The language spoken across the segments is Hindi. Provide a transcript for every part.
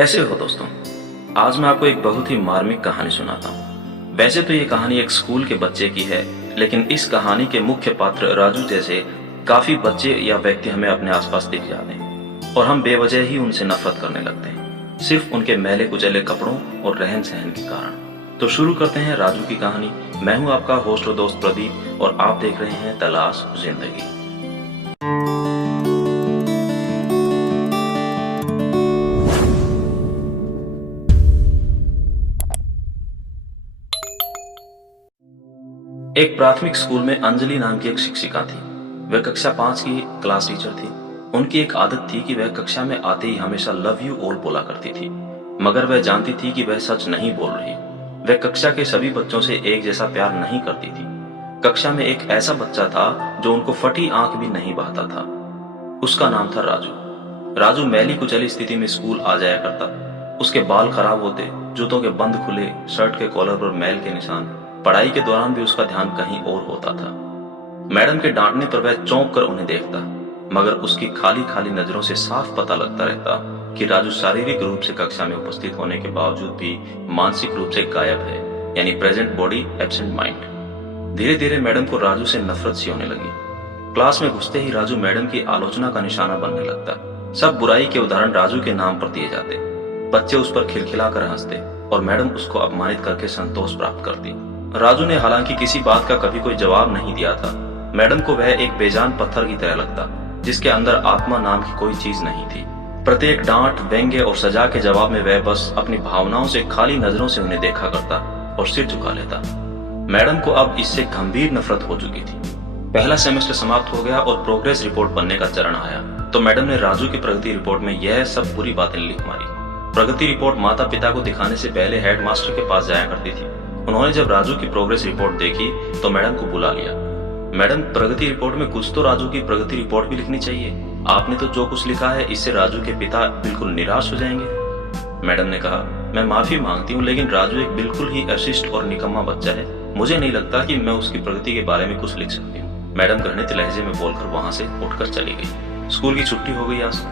कैसे हो दोस्तों। आज मैं आपको एक बहुत ही मार्मिक कहानी सुनाता हूँ। वैसे तो ये कहानी एक स्कूल के बच्चे की है, लेकिन इस कहानी के मुख्य पात्र राजू जैसे काफी बच्चे या व्यक्ति हमें अपने आसपास दिख जाते हैं और हम बेवजह ही उनसे नफरत करने लगते हैं, सिर्फ उनके मैले कुचले कपड़ों और रहन सहन के कारण। तो शुरू करते हैं राजू की कहानी। मैं हूँ आपका होस्ट और दोस्त प्रदीप और आप देख रहे हैं तलाश जिंदगी। एक प्राथमिक स्कूल में अंजलि नाम की एक शिक्षिका थी। वह कक्षा 5 की क्लास टीचर थी। उनकी एक आदत थी कि वह कक्षा में आते ही हमेशा लव यू ऑल बोला करती थी, मगर वह जानती थी कि वह सच नहीं बोल रही। वह कक्षा के सभी बच्चों से एक जैसा प्यार नहीं करती थी। कक्षा में एक ऐसा बच्चा था जो उनको फटी आंख भी नहीं बहाता था। उसका नाम था राजू। राजू मैली कुचली स्थिति में स्कूल आ जाया करता। उसके बाल खराब होते, जूतों के बंद खुले, शर्ट के कॉलर पर मैल के निशान। पढ़ाई के दौरान भी उसका ध्यान कहीं और होता था। मैडम के डांटने पर वह चौंक कर उन्हें देखता, मगर उसकी खाली खाली नजरों से साफ पता लगता रहता कि राजू शारीरिक रूप से कक्षा में उपस्थित होने के बावजूद भी मानसिक रूप से गायब है, यानी प्रेजेंट बॉडी एब्सेंट माइंड। धीरे धीरे मैडम को राजू से नफरत सी होने लगी। क्लास में घुसते ही राजू मैडम की आलोचना का निशाना बनने लगता। सब बुराई के उदाहरण राजू के नाम पर दिए जाते। बच्चे उस पर खिलखिलाकर हंसते और मैडम उसको अपमानित करके संतोष प्राप्त करती। राजू ने हालांकि किसी बात का कभी कोई जवाब नहीं दिया था। मैडम को वह एक बेजान पत्थर की तरह लगता, जिसके अंदर आत्मा नाम की कोई चीज नहीं थी। प्रत्येक डांट, व्यंग्य और सजा के जवाब में वह बस अपनी भावनाओं से खाली नजरों से उन्हें देखा करता और सिर झुका लेता। मैडम को अब इससे गंभीर नफरत हो चुकी थी। पहला सेमेस्टर समाप्त हो गया और प्रोग्रेस रिपोर्ट बनने का चरण आया, तो मैडम ने राजू की प्रगति रिपोर्ट में यह सब बुरी बातें लिख मारी। प्रगति रिपोर्ट माता पिता को दिखाने से पहले हेडमास्टर के पास जाया करती थी। उन्होंने जब राजू की प्रोग्रेस रिपोर्ट देखी तो मैडम को बुला लिया। मैडम, प्रगति रिपोर्ट में कुछ तो राजू की प्रगति रिपोर्ट भी लिखनी चाहिए। आपने तो जो कुछ लिखा है इससे राजू के पिता बिल्कुल निराश हो जाएंगे। मैडम ने कहा, मैं माफी मांगती हूँ, लेकिन राजू एक बिल्कुल ही अशिष्ट और निकम्मा बच्चा है। मुझे नहीं लगता कि मैं उसकी प्रगति के बारे में कुछ लिख सकती हूँ। मैडम घृणित लहजे में बोलकर वहां से उठकर चली गई। स्कूल की छुट्टी हो गई। आज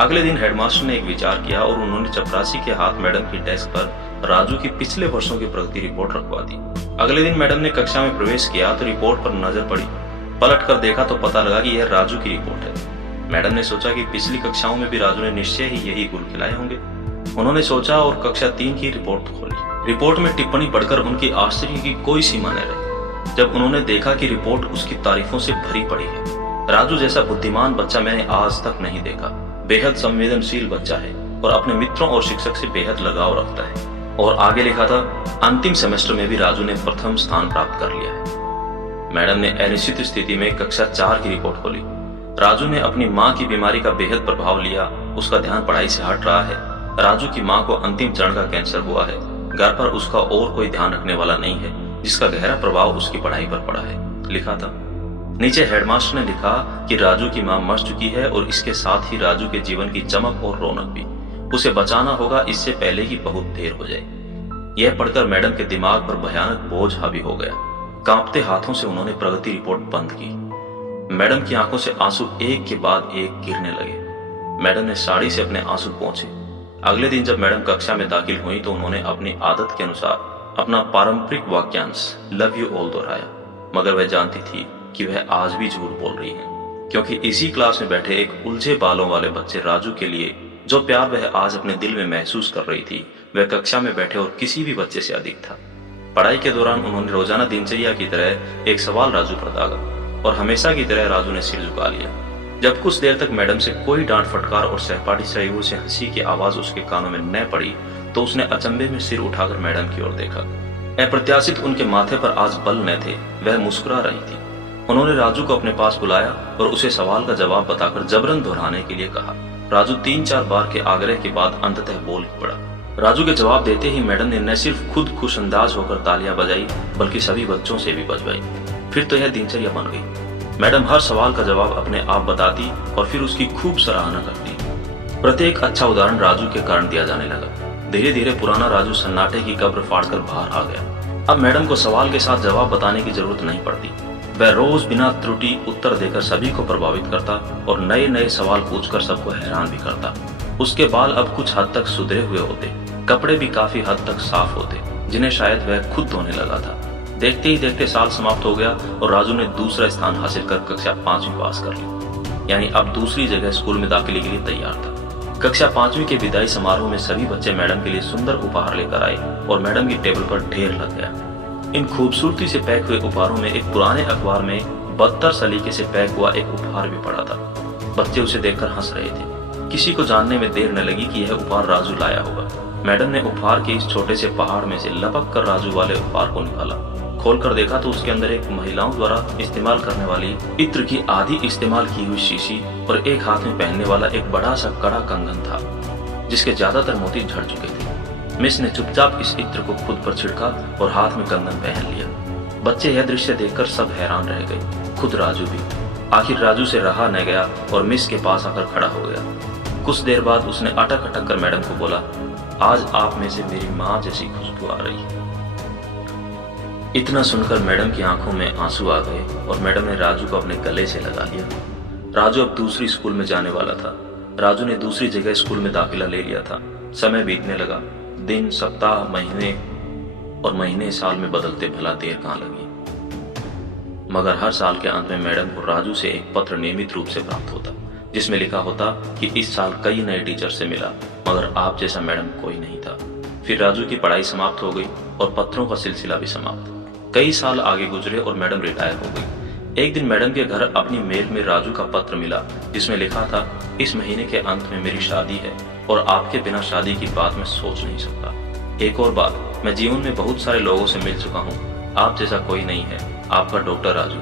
अगले दिन हेडमास्टर ने एक विचार किया और उन्होंने चपरासी के हाथ मैडम की डेस्क पर राजू की पिछले वर्षों की प्रगति रिपोर्ट रखवा दी। अगले दिन मैडम ने कक्षा में प्रवेश किया तो रिपोर्ट पर नजर पड़ी। पलट कर देखा तो पता लगा कि यह राजू की रिपोर्ट है। मैडम ने सोचा कि पिछली कक्षाओं में भी राजू ने निश्चय ही यही गुण खिलाए होंगे। उन्होंने सोचा और कक्षा 3 की रिपोर्ट खोली। रिपोर्ट में टिप्पणी पढ़कर उनकी आश्चर्य की कोई सीमा न रही जब उन्होंने देखा कि रिपोर्ट उसकी तारीफों से भरी पड़ी है। राजू जैसा बुद्धिमान बच्चा मैंने आज तक नहीं देखा। बेहद संवेदनशील बच्चा है और अपने मित्रों और शिक्षक से बेहद लगाव रखता है। और आगे लिखा था, अंतिम सेमेस्टर में भी राजू ने प्रथम स्थान प्राप्त कर लिया है। मैडम ने अनिश्चित स्थिति में कक्षा 4 की रिपोर्ट खोली। राजू ने अपनी मां की बीमारी का बेहद प्रभाव लिया। उसका ध्यान पढ़ाई से हट रहा है। राजू की मां को अंतिम चरण का कैंसर हुआ है। घर पर उसका और कोई ध्यान रखने वाला नहीं है, जिसका गहरा प्रभाव उसकी पढ़ाई पर पड़ा है, लिखा था। नीचे हेडमास्टर ने लिखा कि राजू की मां मर चुकी है और इसके साथ ही राजू के जीवन की चमक और रौनक भी। उसे बचाना होगा इससे पहले ही बहुत देर हो जाए। यह पढ़कर मैडम के दिमाग पर भयानक बोझ हावी हो गया। कांपते हाथों से उन्होंने प्रगति रिपोर्ट बंद की। मैडम की आंखों से आंसू एक के बाद एक गिरने लगे। मैडम ने साड़ी से अपने आंसू पोंछे। अगले दिन जब मैडम कक्षा में दाखिल हुई तो उन्होंने अपनी आदत के अनुसार अपना पारंपरिक वाक्यांश लव यू ऑल दोहराया, मगर वह जानती थी कि वह आज भी झूठ बोल रही है, क्योंकि इसी क्लास में बैठे एक उलझे बालों वाले बच्चे राजू के लिए जो प्यार वह आज अपने दिल में महसूस कर रही थी, वह कक्षा में बैठे और किसी भी बच्चे से अधिक था। पढ़ाई के दौरान उन्होंने रोजाना दिनचर्या की तरह एक सवाल राजू पर दागा और हमेशा की तरह राजू ने सिर झुका लिया। जब कुछ देर तक मैडम से कोई डांट फटकार और सहपाठी सहयोगियों से हंसी की आवाज उसके कानों में न पड़ी तो उसने अचंभे में सिर उठाकर मैडम की ओर देखा। अप्रत्याशित उनके माथे पर आज बल न थे। वह मुस्कुरा रही थी। उन्होंने राजू को अपने पास बुलाया और उसे सवाल का जवाब बताकर जबरन दोहराने के लिए कहा। राजू 3-4 बार के आग्रह के बाद अंततः बोल ही पड़ा। राजू के जवाब देते ही मैडम ने न सिर्फ खुद खुश अंदाज होकर तालियां बजाई, बल्कि सभी बच्चों से भी बजवाई। फिर तो यह दिनचर्या बन गई। मैडम हर सवाल का जवाब अपने आप बताती और फिर उसकी खूब सराहना करती। प्रत्येक अच्छा उदाहरण राजू के कारण दिया जाने लगा। धीरे धीरे पुराना राजू सन्नाटे की कब्र फाड़कर बाहर आ गया। अब मैडम को सवाल के साथ जवाब बताने की जरूरत नहीं पड़ती। वह रोज बिना त्रुटि उत्तर देकर सभी को प्रभावित करता और नए नए सवाल पूछकर सबको हैरान भी करता। उसके बाल अब कुछ हद तक सुधरे हुए होते, कपड़े भी काफी हद तक साफ होते, जिन्हें शायद वह खुद धोने लगा था। देखते ही देखते साल समाप्त हो गया और राजू ने दूसरा स्थान हासिल कर कक्षा 5वीं पास कर ली, यानी अब दूसरी जगह स्कूल में दाखिले के लिए तैयार था। कक्षा 5वीं के विदाई समारोह में सभी बच्चे मैडम के लिए सुंदर उपहार लेकर आए और मैडम की टेबल पर ढेर लग गया। इन खूबसूरती से पैक हुए उपहारों में एक पुराने अखबार में बदतर सलीके से पैक हुआ एक उपहार भी पड़ा था। बच्चे उसे देखकर हंस रहे थे। किसी को जानने में देर न लगी कि यह उपहार राजू लाया होगा। मैडम ने उपहार के इस छोटे से पहाड़ में से लपक कर राजू वाले उपहार को निकाला। खोलकर देखा तो उसके अंदर एक महिलाओं द्वारा इस्तेमाल करने वाली इत्र की आधी इस्तेमाल की हुई शीशी और एक हाथ में पहनने वाला एक बड़ा सा कड़ा कंगन था, जिसके ज्यादातर मोती झड़ चुके थे। मिस ने चुपचाप इस इत्र को खुद पर छिड़का और हाथ में कंगन पहन लिया। बच्चे यह दृश्य देखकर सब हैरान रह गए, खुद राजू भी। आखिर राजू से रहा न गया और मिस के पास आकर खड़ा हो गया। कुछ देर बाद उसने अटक अटक कर मैडम को बोला, आज आप में से मेरी माँ जैसी खुशबू आ रही है। इतना सुनकर मैडम की आंखों में आंसू आ गए और मैडम ने राजू को अपने गले से लगा लिया। राजू अब दूसरी स्कूल में जाने वाला था। राजू ने दूसरी जगह स्कूल में दाखिला ले लिया था। समय बीतने लगा। दिन, सप्ताह, महीने और महीने साल में बदलते भला देर कहाँ लगी। मगर हर साल के अंत में मैडम को राजू से एक पत्र नियमित रूप से प्राप्त होता, जिसमें लिखा होता कि इस साल कई नए टीचर से मिला, मगर आप जैसा मैडम कोई नहीं था। फिर राजू की पढ़ाई समाप्त हो गई और पत्रों का सिलसिला भी समाप्त। कई साल आगे गुजरे और मैडम रिटायर हो गई। एक दिन मैडम के घर अपनी मेल में राजू का पत्र मिला, जिसमें लिखा था, इस महीने के अंत में मेरी शादी है और आपके बिना शादी की बात मैं सोच नहीं सकता। एक और बात, मैं जीवन में बहुत सारे लोगों से मिल चुका हूँ, आप जैसा कोई नहीं है। आपका डॉक्टर राजू।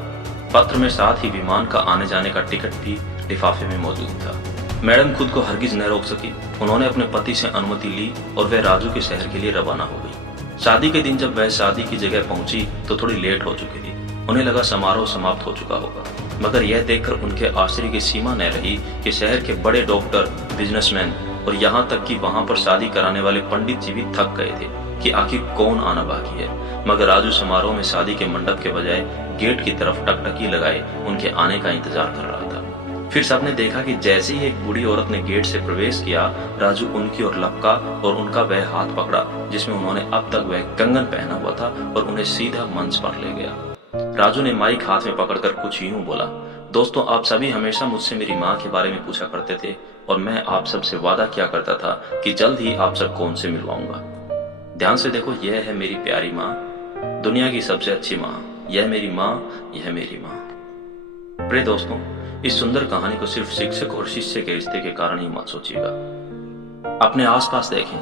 पत्र में साथ ही विमान का आने जाने का टिकट भी लिफाफे में मौजूद था। मैडम खुद को हरगिज न रोक सकी। उन्होंने अपने पति से अनुमति ली और वह राजू के शहर के लिए रवाना हो गई। शादी के दिन जब वह शादी की जगह पहुंची तो थोड़ी लेट हो चुकी थी। उन्हें लगा समारोह समाप्त हो चुका होगा, मगर यह देखकर उनके आश्चर्य की सीमा न रही कि शहर के बड़े डॉक्टर, बिजनेसमैन और यहाँ तक कि वहां पर शादी कराने वाले पंडित जी भी थक गए थे कि आखिर कौन आना बाकी है। मगर राजू समारोह में शादी के मंडप के बजाय गेट की तरफ टकटकी लगाए उनके आने का इंतजार कर रहा था। फिर सबने देखा कि जैसे ही एक बूढ़ी औरत ने गेट से प्रवेश किया, राजू उनकी ओर लपका और उनका वह हाथ पकड़ा जिसमें उन्होंने अब तक वह कंगन पहना हुआ था और उन्हें सीधा मंच पर ले गया। राजू ने माइक हाथ में पकड़कर कुछ यूं बोला, दोस्तों, आप सभी हमेशा मुझसे मेरी माँ के बारे में पूछा करते थे और मैं आप सबसे वादा किया करता था कि जल्द ही आप सबको उनसे मिलवाऊंगा। ध्यान से देखो, यह है मेरी प्यारी माँ, दुनिया की सबसे अच्छी माँ। यह मेरी माँ, यह मेरी माँ। प्रिय दोस्तों, इस सुंदर कहानी को सिर्फ शिक्षक और शिष्य के रिश्ते के कारण ही मत सोचिएगा। अपने आसपास देखें,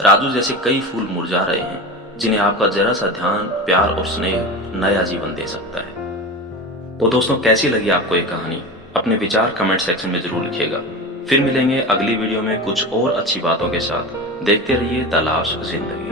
राजू जैसे कई फूल मुरझा रहे हैं जिन्हें आपका जरा सा ध्यान, प्यार और स्नेह नया जीवन दे सकता है। तो दोस्तों, कैसी लगी आपको ये कहानी? अपने विचार कमेंट सेक्शन में जरूर लिखिएगा। फिर मिलेंगे अगली वीडियो में कुछ और अच्छी बातों के साथ। देखते रहिए तलाश जिंदगी।